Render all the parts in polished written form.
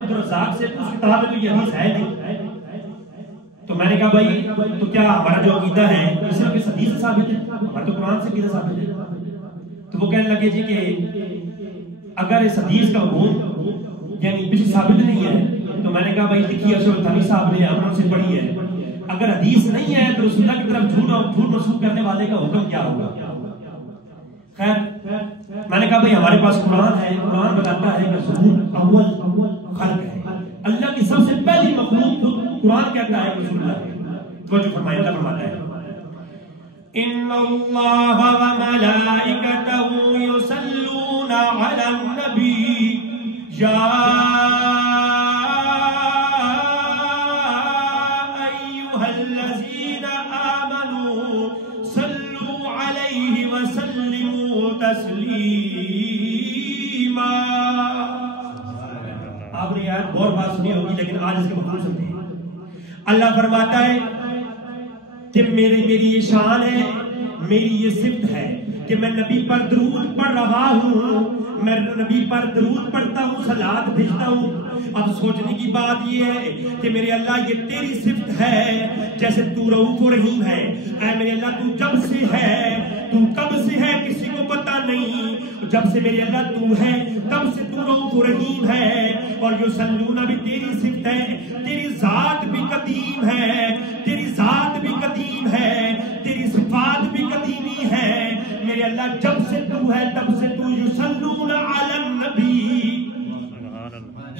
عبدالرزاق سے اس کتاب میں تو یہ حدیث ہے نہیں. تو میں نے کہا بھائی تو کیا ہمارا جو عقیدہ ہے یہ صرف اس حدیث سے ثابت ہے؟ ہمارا تو قرآن سے عقیدہ ثابت ہے. تو وہ کہنے لگے جی کہ اگر اس حدیث کا مفہوم یعنی کچھ ثابت نہیں ہے تو میں نے کہا بھائی دیکھیے اشرف تھانی صاحب نے ہم سے پڑھی ہے، اگر حدیث نہیں ہے تو رسول اللہ کی طرف جھوٹ منسوخ کرنے والے کا حکم کیا ہوگا؟ خیر میں نے کہا بھئی ہمارے پاس قرآن ہے، قرآن بتاتا ہے کہ ظہور اول خلق ہے، اللہ کی سب سے پہلی مخلوق خود قرآن کہتا ہے کہ رسول اللہ ہے. توجہ فرمائے، اللہ فرماتا ہے ان اللہ وملائکتہ یصلون علی النبی یا ایھا الذین آمنوا صلوا علیہ وسلموا تسلیما. آپ نے یار بہت بات سنی ہوگی لیکن آج اس کے مفہوم سمجھیں. اللہ فرماتا ہے کہ میری یہ شان ہے، میری یہ صفت ہے کہ میں نبی پر درود پڑھ رہا ہوں، میں نبی پر درود پڑھتا ہوں، صلوات بھیجتا ہوں. اب سوچنے کی بات یہ ہے کہ میرے اللہ یہ تیری صفت ہے، جیسے تو رؤوف و رحیم ہے. اے میرے اللہ تو جب سے ہے، تو کب سے ہے کسی کو پتہ نہیں، جب سے میرے اللہ تو ہے تب سے تو رؤوف و رحیم ہے. اور یصلون بھی تیری صفت ہے، تیری ذات بھی قدیم ہے، تیری ذات بھی قدیم ہے، تیری صفات بھی قدیمی ہے. میرے اللہ جب سے تو ہے تب سے تو یصلون علی النبی،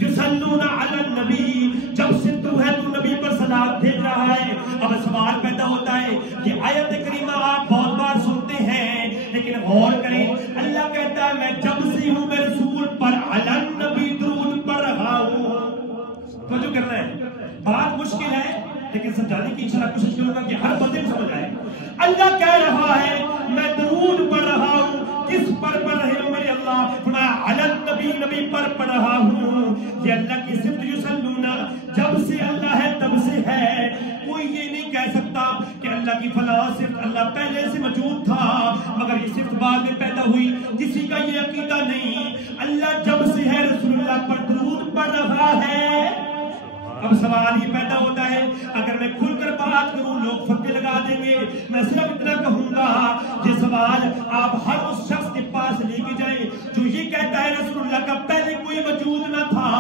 یصلون علی النبی، جب سے تو ہے تو نبی پر صلوات بھیج رہا ہے. اب سوال پیدا ہوتا ہے کہ آیت کریمہ آپ بہت بار سنتے ہیں لیکن غور کریں، اللہ کہتا ہے میں جب سے ہوں میں رسول پر علی النبی درود پڑھ رہا ہوں. تو جو کرنا ہے بات مشکل ہے لیکن سمجھانے کی انشاءاللہ کوشش کروں گا کہ ہر بندے کو سمجھ آئے. اللہ کہہ رہا ہے میں درود پڑھ رہا ہوں، کس پر پڑھ رہے ہو میرے اللہ؟ فرمایا علی النبی، نبی پر پڑھ رہا ہوں. یہ اللہ کی صفت یصلون، جب سے اللہ ہے تب سے ہے. کوئی یہ نہیں کہہ سکتا کہ اللہ کی فلاں صفت اللہ پہلے سے موجود تھا مگر یہ صفت بعد میں پیدا ہوئی، کسی کا یہ عقیدہ نہیں. اللہ جب سے ہے رسول اللہ پر درود پڑھ رہا ہے. اب سوال یہ پیدا ہوتا ہے، اگر میں کھل کر بات کروں لوگ پھٹے لگا دیں گے، میں صرف اتنا کہوں گا یہ سوال آپ ہر اس شخص کے پاس لے کے جائیں جو یہ کہتا ہے رسول اللہ کا پہلے کوئی وجود نہ تھا،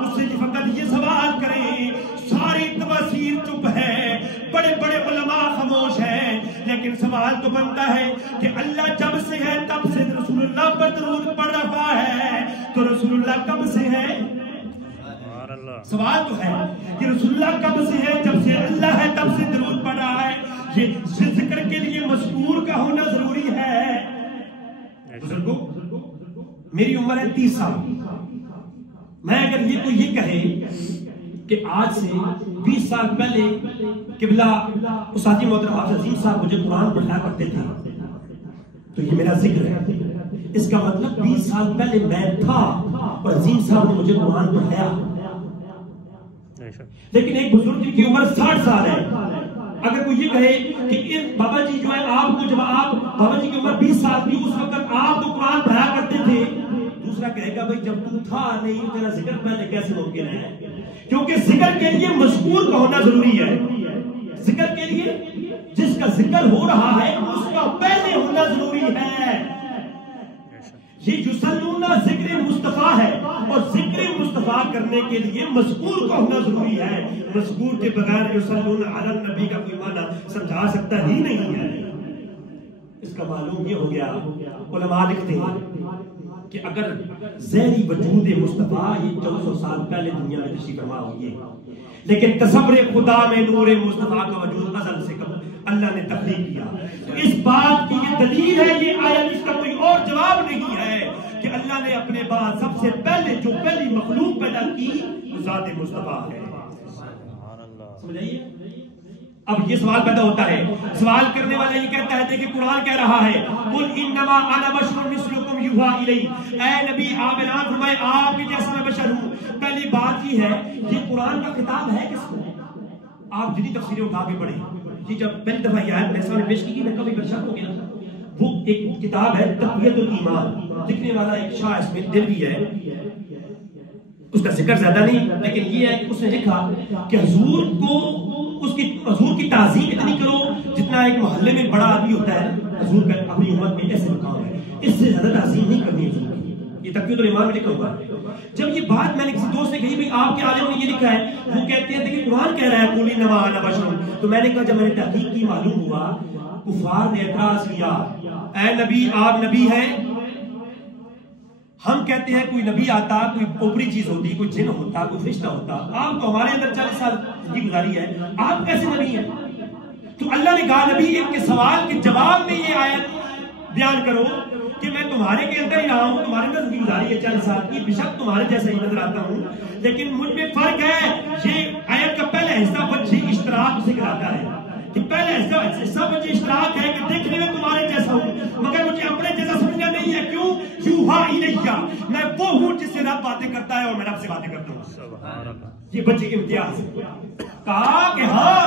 اس سے فقط یہ سوال کریں. ساری تفاسیر چپ ہے، بڑے بڑے علماء خاموش ہیں، لیکن سوال تو بنتا ہے کہ اللہ جب سے ہے تب سے رسول اللہ پر درود پڑھ رہا ہے، تو رسول اللہ کب سے ہے؟ سوال تو ہے کہ رسول اللہ کب سے ہے؟ جب سے اللہ ہے تب سے درود پڑھ رہا ہے. یہ ذکر کے لیے مذکور کا ہونا ضروری ہے. بزرگوں میری عمر ہے 30 سال، میں اگر یہ کوئی یہ کہے کہ آج سے 20 سال پہلے قبلہ اساتذہ محترم حافظ عظیم صاحب مجھے قرآن پڑھایا کرتے تھے تو یہ میرا ذکر ہے. اس کا مطلب 20 سال پہلے میں تھا اور عظیم صاحب نے مجھے قرآن پڑھایا. لیکن ایک بزرگ جن کی عمر 60 سال ہے اگر کوئی یہ کہے کہ بابا جی جو ہے آپ کو جب آپ بابا جی کی عمر 20 سال تھی اس وقت آپ کو قرآن پڑھایا کرتے تھے، دوسرا کہے گا بھائی جب تو تھا نہیں تیرا ذکر پہلے کیسے ممکن ہے؟ کیونکہ ذکر کے لیے مذکور کا ہونا ضروری ہے. ذکر کے لیے جس کا ذکر ہو رہا ہے اس کا پہلے ہونا ضروری ہے. یہ یصلون ذکر مصطفیٰ ہے اور ذکر مصطفیٰ کرنے کے لیے مذکور کا ہونا ضروری ہے. مذکور کے بغیر یصلون علی النبی کا کوئی معنی سمجھا سکتا ہی نہیں ہے. اس کا معلوم یہ ہو گیا علماء لکھتے ہیں کہ اگر ذہنی وجود مصطفیٰ یہ 1400 سال پہلے دنیا میں تشریف فرما ہوئی ہے لیکن تصور خدا میں نور مصطفیٰ کا وجود ازل سے قبل اللہ نے تخلیق کیا. اس بات کی یہ دلیل ہے، یہ آیت اس کا کوئی اور جواب نہیں ہے کہ اللہ نے اپنے بعد سب سے پہلے جو پہلی مخلوق پیدا کی وہ ذات مصطفیٰ ہے. سمجھائیے. اب یہ سوال پیدا ہوتا ہے، سوال کرنے والا یہ کہتا ہے کہ قرآن کہہ رہا ہے قل انما انا بشر مثلکم یوحی الی، اے نبی آپ اعلان فرمائے آپ کے جیسا میں بشر ہوں. پہلی بات یہ ہے یہ قرآن کا خطاب ہے کس کو؟ آپ جتنی تفسیریں اٹھا کے پڑھیں، یہ جب پہلی دفعہ یہ آیت میرے سامنے پیش کی میں کبھی پریشان ہو گیا. وہ ایک کتاب ہے تقویۃ الایمان، لکھنے والا ایک شاہ اس میں دلوی ہے. اس کا ذکر زیادہ نہیں، لیکن یہ ہے کہ اس نے لکھا کہ حضور کی تعظیم اتنی کرو جتنا ایک محلے میں بڑا آدمی ہوتا ہے، حضور کا اپنی امت میں ایسے مقام ہے، اس سے زیادہ تعظیم نہیں کرنی حضور کی۔ یہ تقویۃ الایمان میں لکھا ہوا ہے۔ جب یہ بات میں نے کسی دوست سے کہی بھئی آپ کے عالم نے یہ لکھا ہے، وہ کہتے ہیں کہ قرآن کہہ رہا ہے قُلْ إِنَّمَا أَنَا بَشَرٌ، تو میں نے کہا جب میں نے تحقیق کی معلوم ہوا کفار نے اعتراض کیا، اے نبی آپ نبی ہیں، ہم کہتے ہیں کوئی نبی آتا کوئی اوپری چیز ہوتی، کوئی جن ہوتا کوئی فرشتہ ہوتا، آپ تو ہمارے اندر 40 سال زندگی گزاری ہے، آپ کیسے نبی ہیں؟ تو اللہ نے کہا نبی ان کے سوال کے جواب میں یہ آیت بیان کرو کہ میں تمہارے کے اندر ہی رہا ہوں، تمہارے اندر زندگی گزاری ہے 40 سال کی، بے شک تمہارے جیسا ہی نظر آتا ہوں، لیکن مجھ میں فرق ہے۔ یہ آیت کا پہلا حصہ وجہ اشتراک سے کراتا ہے کہ پہلا حصہ وجہ اشتراک ہے کہ دیکھنے میں تمہارے جیسا ہوں مگر مجھے اپنے جیسا سمجھنا نہیں ہے، کیوں؟ یوحا الیہ، میں وہ ہوں جس سے رب باتیں کرتا ہے اور میں رب سے باتیں کرتا ہوں۔ یہ بچے کے امتیاز ہے۔ کہا کہ ہاں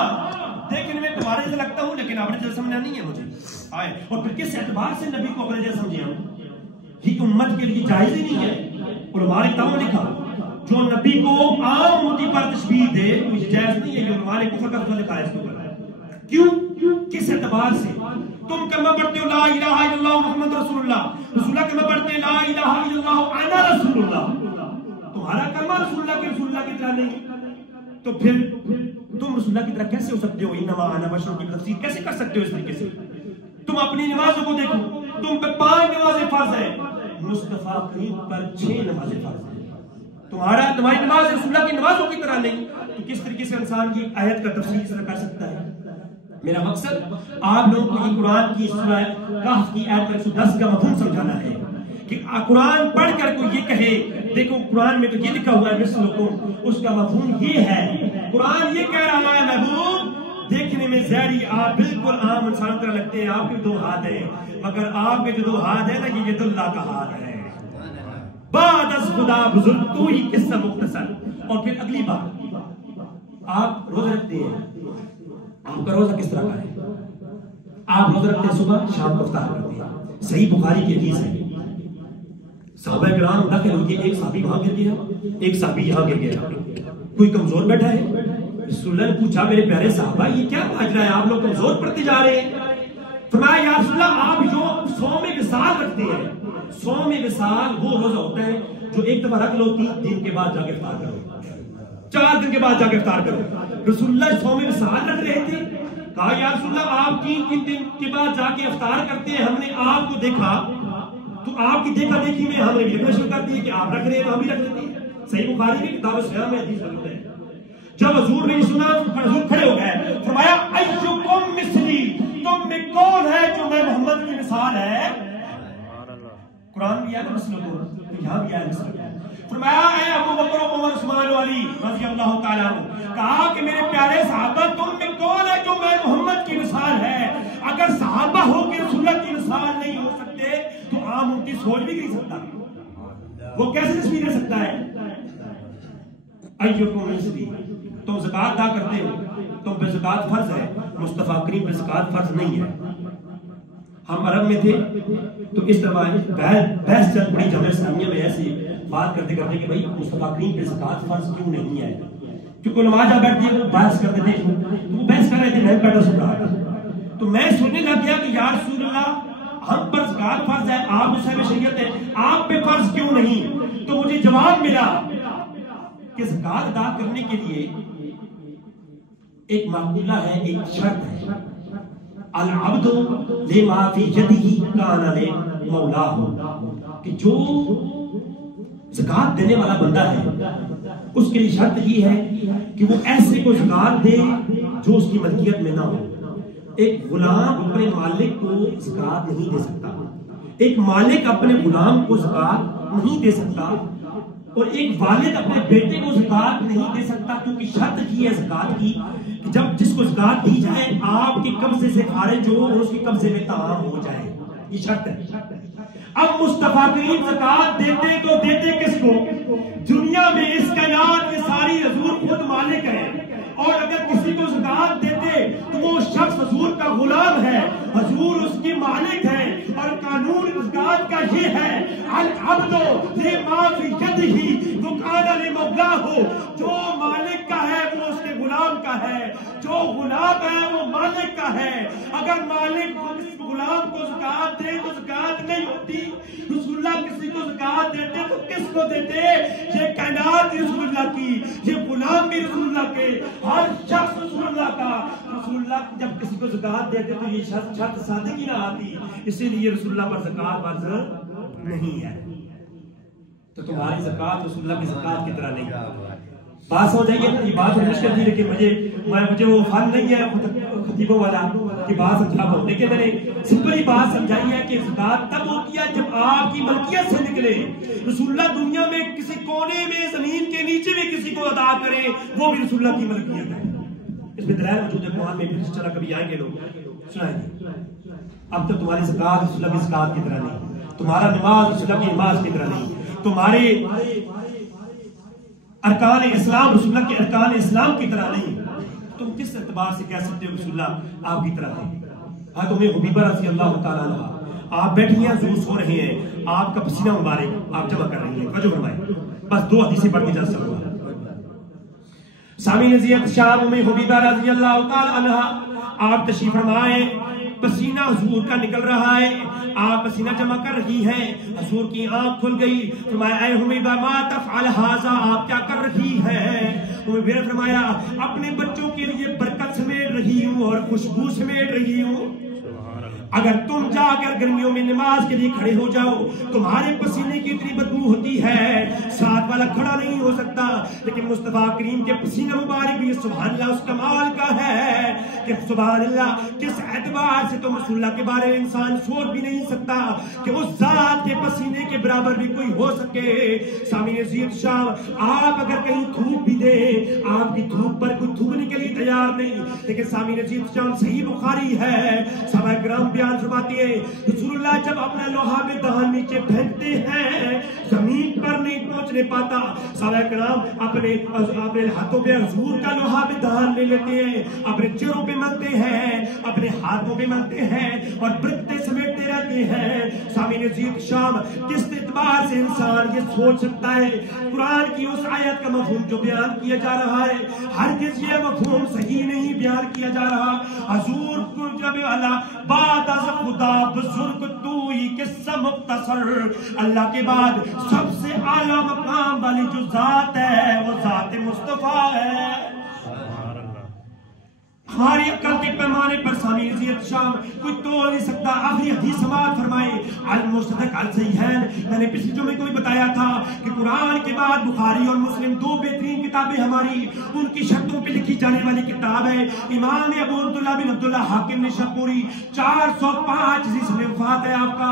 دیکھنے میں تمہارے جیسا لگتا ہوں لیکن اپنے جیسا سمجھنا نہیں ہے مجھے آئے، اور پھر کس اعتبار سے نبی کو اپنے جیسا سمجھے ہم؟ یہ امت کے لیے جائز ہی نہیں ہے۔ علماء نے کتابوں میں لکھا جو نبی کو عام موتی پر تشبیہ دے وہ جائز نہیں ہے، یہ علماء نے کفر کا فتویٰ لکھا ہے اس کے اوپر۔ کیوں؟ کس اعتبار سے؟ تم کلمہ پڑھتے ہو لا الہ الا اللہ محمد رسول اللہ، رسول اللہ کلمہ پڑھتے ہیں لا الہ الا اللہ انا رسول اللہ، تمہارا کلمہ رسول اللہ کی طرح نہیں، تو پھر تم رسول اللہ کی طرح کیسے ہو سکتے ہو؟ انما انا بشر کی تفسیر کیسے کر سکتے ہو اس طریقے سے؟ تم اپنی نمازوں کو دیکھو، تم پہ 5 نمازیں فرض ہیں، مصطفیٰ کریم پر 6 نمازیں فرض ہیں، تمہاری نماز رسول اللہ کی نمازوں کی طرح نہیں، تو کس طریقے سے انسان کی آیت کا تفسیر اس طرح کر سکتا ہے؟ میرا مقصد آپ لوگوں کو یہ قرآن کی سورہ کہف کی آیت 110 کا مفہوم سمجھانا ہے کہ قرآن پڑھ کر کوئی یہ کہے دیکھو قرآن میں تو یہ لکھا ہوا ہے مثلکم، اس کا مفہوم یہ ہے، قرآن یہ کہہ رہا ہے محبوب دیکھنے میں زہری آپ بالکل عام انسان طرح لگتے ہیں، آپ کے 2 ہاتھ ہیں مگر آپ کے جو 2 ہاتھ ہیں نا یہ ید اللہ کا ہاتھ ہے، بعد از خدا بزرگ تو ہی قصہ مختصر۔ اور پھر اگلی بات، آپ روزہ رکھتے ہیں، آپ کا روزہ کس طرح کا ہے؟ آپ روزہ رکھتے ہیں صبح شام کو افطار کرتے ہیں، صحیح بخاری کی حدیث ہے، صحابہ کرام داخل ہوئے، ایک صحابی وہاں گر گیا ایک صحابی یہاں گر گیا، کوئی کمزور بیٹھا ہے، رسول اللہ نے پوچھا میرے پیارے صحابہ یہ کیا ماجرا ہے، آپ لوگ کمزور پڑتے جا رہے ہیں؟ فرمایا یا رسول اللہ آپ جو صوم وصال رکھتے ہیں، صوم وصال وہ روزہ ہوتا ہے جو ایک دفعہ رکھ لو 3 دن کے بعد جا کے افطار کرو، 4 دن کے بعد جا کے افطار کرو، رسول اللہ صوم وصال رکھ رہے تھے۔ کہا یا رسول اللہ آپ 3 دن کے بعد جا کے افطار کرتے ہیں، ہم نے آپ کو دیکھا تو آپ کی دیکھا دیکھی میں ہم نے بھی لکھنا شروع کر دیا کہ آپ رکھ رہے ہیں تو ہم بھی رکھ لیتے ہیں۔ صحیح بخاری کی کتاب الصیام میں حدیث موجود ہے۔ جب حضور نے سنا حضور کھڑے ہو گئے، فرمایا ایکم مثلی، تم میں کون ہے جو میں محمد کی مثال ہے؟ قرآن بھی ہے نا مثل کو، یہاں بھی ہے مثل کو۔ فرمایا اے ابو بکر عمر عثمان علی رضی اللہ تعالیٰ عنہ، کہا کہ میرے پیارے صحابہ تم میں کون ہے جو میں محمد کی مثال ہے؟ اگر صحابہ ہو کے رسول اللہ کی مثال نہیں ہو سکتے تو عام ان کی سوچ بھی نہیں سکتا، وہ کیسے تصویر دے سکتا ہے؟ ایکم مثلی، تم زکات ادا کرتے ہو، تم پہ زکات فرض ہے، مصطفیٰ کریم پہ زکات فرض نہیں ہے۔ ہم عرب میں تھے تو اس طرح بحث چل پڑی جامعہ اسلامیہ میں ایسی بات کرتے کرتے کہ بھائی مصطفیٰ کریم پہ زکات فرض کیوں نہیں ہے، کیونکہ علماء جہاں بیٹھتے ہیں وہ بحث کرتے تھے، تو وہ بحث کر رہے تھے، میں بیٹھا سن رہا تھا، تو میں سننے لگ گیا کہ یا رسول اللہ ہم پر زکات فرض ہے، آپ صاحب شریعت ہے، آپ پہ فرض کیوں نہیں؟ تو مجھے جواب ملا کہ زکات ادا کرنے کے لیے ایک معقولہ ہے، ایک شرط ہے، العبد لما فی یدہ کان لمولاہ، کہ جو زکات دینے والا بندہ ہے اس کے لیے شرط یہ ہے کہ وہ ایسے کو زکات دے جو اس کی ملکیت میں نہ ہو۔ ایک غلام اپنے مالک کو زکات نہیں دے سکتا، ایک مالک اپنے غلام کو زکات نہیں دے سکتا، اور ایک والد اپنے بیٹے کو زکات نہیں دے سکتا، کیونکہ شرط کی ہے زکات کی کہ جب جس کو زکات دی جائے آپ کے قبضے سے خارج ہو اور اس کے قبضے میں تمام ہو جائے، یہ شرط ہے۔ اب مصطفیٰ کریم زکات دیتے تو دیتے کس کو؟ دنیا میں اس کائنات کے ساری حضور خود مالک ہیں، اور اگر کسی کو زکات دیتے تو وہ شخص حضور کا غلام ہے، حضور اس کی مالک ہے، اور قانون زکات کا یہ ہے العبد لما فی یدہ وکان لمولاه، جو مالک کا ہے وہ اس کے غلام کا ہے، جو غلام ہے وہ مالک کا ہے۔ اگر مالک غلام کو زکات دے تو زکات نہیں ہوتی۔ رسول اللہ کسی کو زکات دیتے تو کس کو دیتے؟ یہ کائنات رسول اللہ کی، یہ غلام بھی رسول اللہ کے، ہر شخص رسول اللہ کا۔ رسول اللہ جب کسی کو زکات دیتے تو یہ شرط صادقی نہ آتی، اسی لیے رسول اللہ پر زکات فرض نہیں ہے۔ تو تمہاری زکات رسول اللہ کی زکات کی طرح نہیں۔ بات ہو جائے گی، یہ بات مشکل تھی لیکن مجھے وہ فن نہیں ہے خطیبوں والا کہ بات سمجھا پاؤں، لیکن میں نے سمپلی بات سمجھائی ہے کہ زکات تب ہوتی ہے جب آپ کی ملکیت سے نکلے۔ رسول اللہ دنیا میں کسی کونے میں زمین کے نیچے بھی کسی کو ادا کرے وہ بھی رسول اللہ کی ملکیت ہے۔ اس میں دلائل موجود ہے قرآن میں، پھر چلا کبھی آئیں گے لوگ سنائیں گے۔ اب تک تمہاری زکات رسول اللہ کی زکات کی طرح نہیں، تمہارا نماز رسول اللہ کی نماز کی طرح نہیں، تمہارے ارکان اسلام رسول اللہ کے ارکان اسلام کی طرح نہیں۔ تم کس اعتبار سے کہہ سکتے ہو رسول اللہ آپ کی طرح ہے؟ حضرت حبیبہ رضی اللہ تعالیٰ عنہ آپ بیٹھی ہیں، حضور سو رہے ہیں، آپ کا پسینہ مبارک آپ جمع کر رہی ہیں، توجہ فرمائیں، بس 2 حدیثیں پڑھ کے جا سکوں گا۔ سامعین عزیز، شام حبیبہ رضی اللہ تعالیٰ عنہ آپ تشریف فرمائے، پسینہ حضور کا نکل رہا ہے، آپ پسینہ جمع کر رہی ہیں، حضور کی آنکھ کھل گئی، فرمایا اے حمیدہ ما تفعل ھذا، آپ کیا کر رہی ہیں؟ حمیدہ نے فرمایا اپنے بچوں کے لیے برکت سمیٹ رہی ہوں اور خوشبو سمیٹ رہی ہوں۔ اگر تم جا کر گرمیوں میں نماز کے لیے کھڑے ہو جاؤ، تمہارے پسینے کی اتنی بدبو ہوتی ہے ساتھ والا کھڑا نہیں ہو سکتا، لیکن مصطفیٰ کریم کے پسینہ مبارک بھی سبحان اللہ اس کمال کا ہے کہ سبحان اللہ کس اعتبار سے تو رسول اللہ کے بارے میں انسان سوچ بھی نہیں سکتا کہ اس ذات کے پسینے کے برابر بھی کوئی ہو سکے۔ سامعین عزیز، شام آپ اگر کہیں تھوک بھی دے، آپ کی تھوک پر کوئی تھوکنے کے لیے تیار نہیں، لیکن سامعین عزیز شام صحیح بخاری ہے، صحابہ کرام بیان فرماتی ہے رسول اللہ جب اپنا لوہا میں دہن نیچے پھینکتے ہیں زمین پر نہیں پہنچنے پاتا، صحابہ کرام اپنے ہاتھوں پہ حضور کا لوہا میں دہن لے لیتے ہیں، اپنے چہروں پہ ملتے ہیں، اپنے ہاتھوں پہ ملتے ہیں اور برکتیں سمیٹتے رہتے ہیں۔ سامعین عزیز، شام کس اعتبار سے انسان یہ سوچ سکتا ہے قرآن کی اس آیت کا مفہوم جو بیان کیا جا رہا ہے ہرگز یہ مفہوم صحیح نہیں بیان کیا جا رہا۔ حضور کو جب اللہ بعد از خدا بزرگ توئی قصہ مختصر، اللہ کے بعد سب سے اعلیٰ مقام والی جو ذات ہے وہ ذات مصطفیٰ ہے۔ ہماری عقل کے پیمانے پر سامعین عزیز شام کوئی توڑ نہیں سکتا۔ آخری حدیث سماعت فرمائے المصدق الصحیحین، میں نے پچھلے جمعے کو بھی بتایا تھا کہ قرآن کے بعد بخاری اور مسلم 2 بہترین کتابیں ہماری، ان کی شرطوں پہ لکھی جانے والی کتاب ہے امام ابو عبداللہ بن عبداللہ حاکم نشاپوری، 405 وفات ہے آپ کا،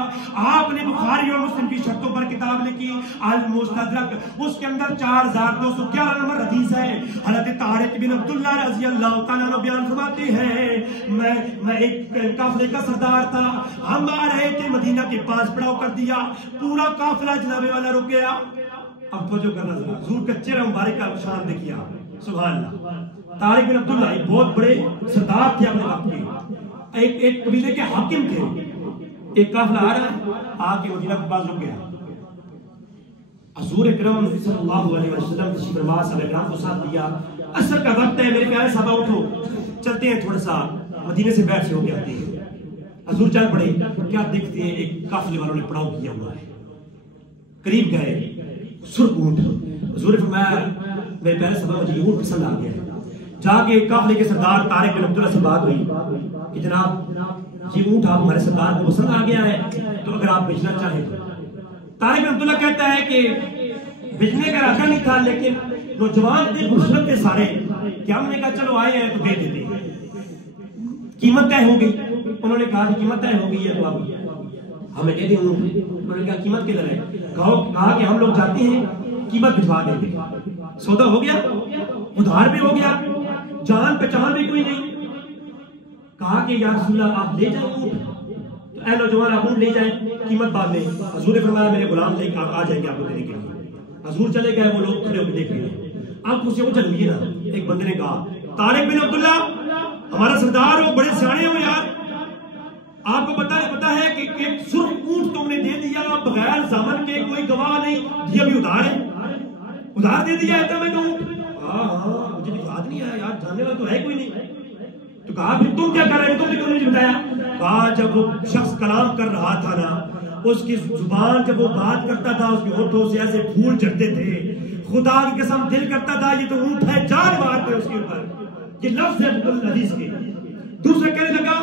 آپ نے بخاری اور مسلم کی شرطوں پر کتاب لکھی المستدرک، اس کے اندر 4211 نمبر حدیث ہے۔ حضرت طارق بن عبداللہ رضی اللہ تعالیٰ عنہ بیان فرماتے ہیں میں ایک قافلے کا سردار تھا، ہم آ رہے تھے، مدینہ کے پاس پڑاؤ کر دیا، پورا قافلہ جناب والا رک گیا۔ اب توجہ کرنا ذرا، حضور کا چہرہ مبارک کا شان دیکھیے آپ، سبحان اللہ۔ طارق بن عبداللہ ایک بہت بڑے سردار تھے اپنے وقت کے، ایک قبیلے کے حاکم تھے۔ ایک قافلہ آ رہا ہے، آ کے مدینہ کے پاس رک گیا، حضور اکرم صلی اللہ علیہ وسلم تشریف فرما، صحابہ کرام کو ساتھ دیا، عصر کا وقت ہے، میرے پیارے صحابہ اٹھو چلتے ہیں، تھوڑا سا مدینے سے بیٹھ سے ہو کے آتے ہیں۔ حضور چل پڑے، کیا دیکھتے ہیں ایک قافلے والوں نے پڑاؤ کیا ہوا ہے، قریب گئے، سرخ اونٹ، حضور نے فرمایا میرے پیارے صحابہ مجھے یہ اونٹ پسند آ گیا ہے۔ جا کے قافلے کے سردار طارق بن عبداللہ سے بات ہوئی کہ جناب یہ اونٹ آپ ہمارے سردار کو پسند آ گیا ہے تو اگر آپ بیچنا چاہیں تو۔ طارق بن عبداللہ کہتا ہے کہ بیچنے کا ارادہ نہیں تھا، لیکن نوجوان تھے، خوبصورت تھے سارے، کہ ہم نے کہا چلو آئے ہیں تو دے دیتے ہیں۔ قیمت طے ہو گئی، انہوں نے کہا کہ قیمت طے ہو گئی ہے تو اب ہمیں دے دیں اونٹ۔ انہوں نے کہا قیمت کدھر ہے؟ کہا کہ ہم لوگ جاتے ہیں قیمت بھجوا دیتے۔ سودا ہو گیا، ادھار بھی ہو گیا، جان پہچان بھی کوئی نہیں۔ کہا کہ یا رسول اللہ آپ لے جائیں اونٹ، تو اے نوجوان آپ اونٹ لے جائیں، قیمت بعد میں۔ حضور نے فرمایا میرے غلام لے کے آ جائیں گے آپ کو دینے کے لیے۔ حضور چلے گئے، وہ لوگ کھڑے ہو کے دیکھ رہے ہیں، آپ اسے اچھل ہوئیے نا۔ ایک بندے نے کہا طارق بن عبداللہ ہمارا سردار ہو، بڑے سیانے ہو یار، آپ کو پتا ہے کہ ایک سرخ اونٹ تم نے دے دیا بغیر ضامن کے، کوئی گواہ نہیں، یہ بھی ادھار ہے، ادھار دے دیا ہے میں کہوں؟ ہاں مجھے تو یاد نہیں آیا یار، جاننے والا تو ہے کوئی نہیں. تو کہا پھر تم کیا کر رہے ہو، تم نے کیوں نہیں بتایا؟ کہا جب وہ شخص کلام کر رہا تھا نا، اس کی زبان جب وہ بات کرتا تھا اس کے ہونٹوں سے ایسے پھول جھڑتے تھے، خدا کی قسم دل کرتا تھا یہ تو اونٹ ہے، جان مارتے اس کے اوپر. یہ لفظ ہے حدیث کے. دوسرا کہنے لگا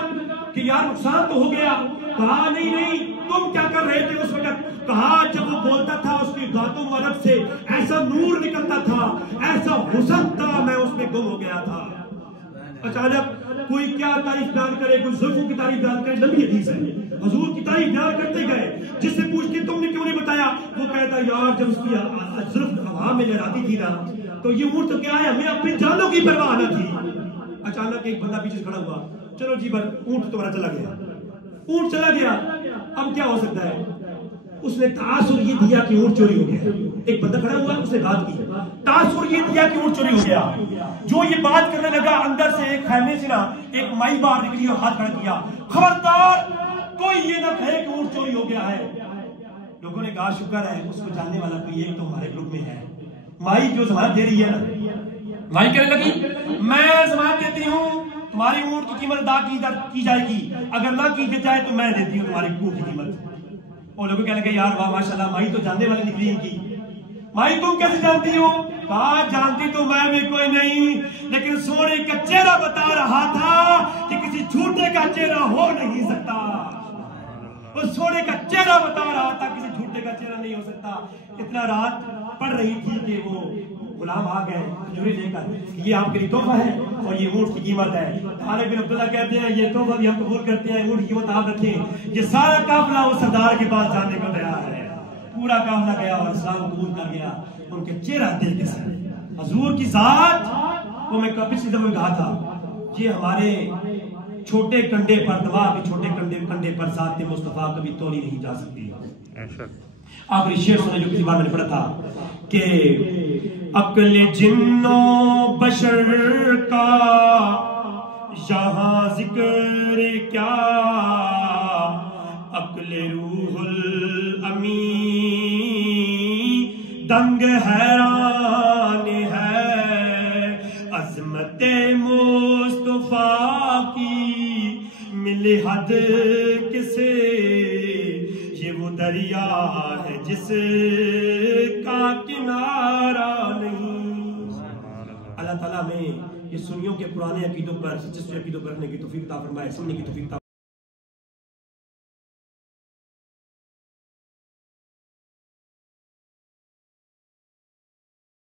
کہ یار نقصان تو ہو گیا. کہا نہیں تم کیا کر رہے تھے اس وقت؟ کہا جب وہ بولتا تھا اس کی دانتوں مبارک سے ایسا نور نکلتا تھا، ایسا حسن تھا، میں اس میں گم ہو گیا تھا. اچانک کوئی کیا تعریف بیان کرے، کوئی زلفوں کی تعریف بیان کرے، لمبی حدیث ہے، حضور کی تعریف بیان کرتے گئے. جس سے پوچھتے تم نے کیوں نہیں بتایا؟ وہ کہتا یار جب اس کی زلف ہوا میں لہراتی تھی نا تو یہ اونٹ تو کیا ہے، ہمیں اپنی جانوں کی پرواہ نہ تھی. اچانک ایک بندہ پیچھے کھڑا ہوا، چلو جی بس اونٹ تمہارا چلا گیا، اونٹ چلا گیا، اب کیا ہو سکتا ہے؟ اس نے تاثر یہ دیا کہ اونٹ چوری ہو گیا. ایک بندہ کھڑا ہوا، اس نے بات کی، تاثر یہ دیا کہ اونٹ چوری ہو گیا. جو یہ بات کرنے لگا اندر سے ایک خیمے سے نا ایک مائی باہر نکلی اور ہاتھ کھڑا کیا، خبردار کوئی یہ نہ کہے کہ اونٹ چوری ہو گیا ہے. لوگوں نے کہا شکر ہے اس کو جاننے والا کوئی ایک تو ہمارے گروپ میں ہے. مائی جو ضمانت دے رہی ہے نا، مائی کہنے لگی میں ضمانت دیتی ہوں تمہاری اونٹ کی قیمت ادا کی جائے گی، اگر نہ کی جائے تو میں دیتی ہوں تمہاری اونٹ کی قیمت. اور لوگوں کہنے لگے یار واہ ماشاءاللہ، مائی تو جاننے والی نکلی ان کی. مائی تم کیسے جانتی ہو؟ کہا جانتی تو میں بھی کوئی نہیں، لیکن سونے کا چہرہ بتا رہا تھا کہ کسی جھوٹے کا چہرہ ہو نہیں سکتا. وہ سونے کا چہرہ بتا رہا تھا، کسی جھوٹے کا چہرہ نہیں ہو سکتا. اتنا رات پڑ رہی تھی کہ وہ غلام آ گئے کھجورے لے کر، یہ آپ کے لیے تحفہ ہے اور یہ اونٹ کی قیمت ہے. طارق بن عبداللہ کہتے ہیں یہ تحفہ بھی ہم قبول کرتے ہیں، اونٹ کی قیمت آپ رکھیں. یہ سارا قافلہ وہ سردار کے پاس جانے کو تیار ہے. پورا قافلہ گیا اور اسلام قبول کر گیا. ان کے چہرہ دل کے ساتھ حضور کی ذات وہ میں پچھلی دفعہ کہا تھا، یہ ہمارے چھوٹے کنڈے پر دوا کے چھوٹے کنڈے پر ذات مصطفیٰ کبھی تولی نہیں جا سکتی. آخری شعر سنے جو کسی بار میں نے پڑھا تھا کہ عقل جن و بشر کا یہاں ذکر کیا، عقل روح الامی دنگ حیران ہے، عظمت مصطفیٰ کی مل حد کسے، یہ وہ دریا ہے جس کا کنارہ نہیں. اللہ تعالیٰ میں یہ سنیوں کے پرانے عقیدوں پر سچے عقیدوں پر رکھنے کی توفیق عطا فرمائے، سننے کی توفیق عطا